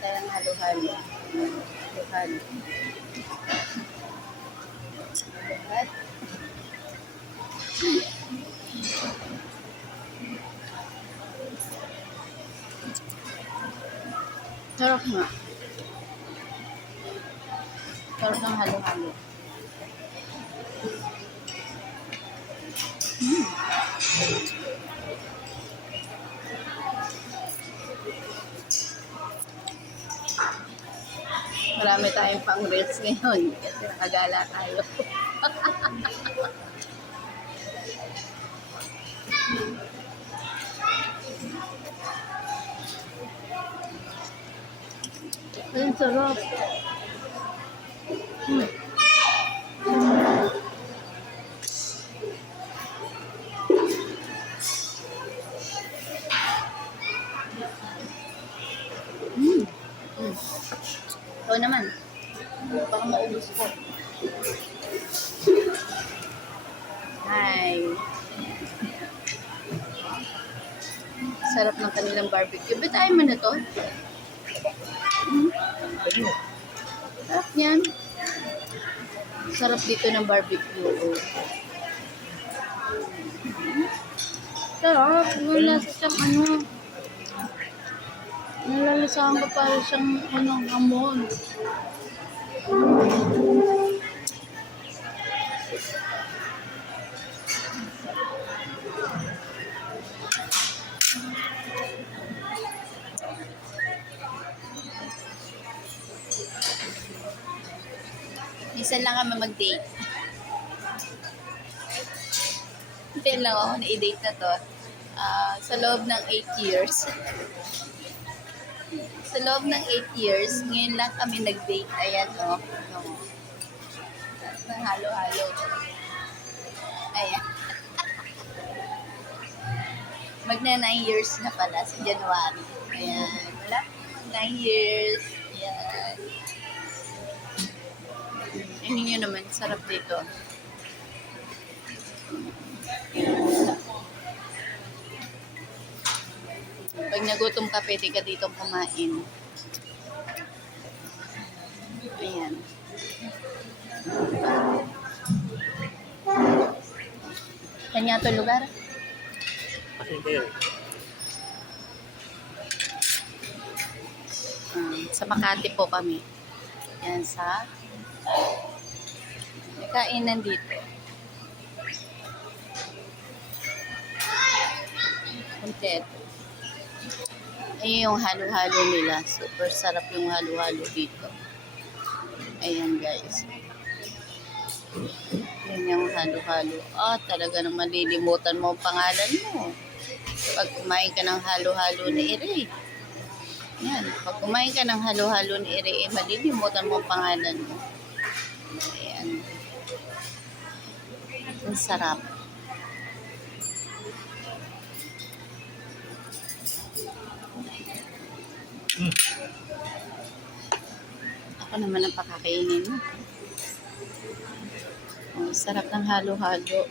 tayo ng halo-halo. Halo-halo. Sarap nga. Sarap ng halo-halo. Marami tayong pang reels ngayon kasi nakagala tayo. Ang sarap. Ito naman. Baka maubos ko. Hi. Sarap ng kanilang barbecue. Ba't ayaw mo na to? Sarap yan. Sarap dito ng barbecue. Sarap. Wala sa siyang ano. Nalalasahan ko para siyang hamon. Minsan lang kami mag-date. Minsan lang ako na-date na to. Sa loob ng 8 years. Sa loob ng 8 years, ngayon lang kami nag-date. Ayan, o. Ng halo-halo. Ayan. Magna 9 years na pala sa January. Ayan. Wala. 9 years. Ayan. Hindi nyo naman. Sarap dito. Pag nagutom ka, pwede ka dito kumain. Ayan. Kanya to lugar? Sa Makati po kami. Yan sa may kainan dito. Kompleto. Ayun yung halo-halo nila. Super sarap yung halo-halo dito. Ayan guys. Ayan yung halo-halo. Talaga nang malilimutan mo ang pangalan mo. Pag kumain ka ng halo-halo ni Ire. Yan. Pag kumain ka ng halo-halo ni Ire, malilimutan mo ang pangalan mo. Ayan. Ang sarap. Ako naman ang pakakainin mo. Sarap ng halo-halo.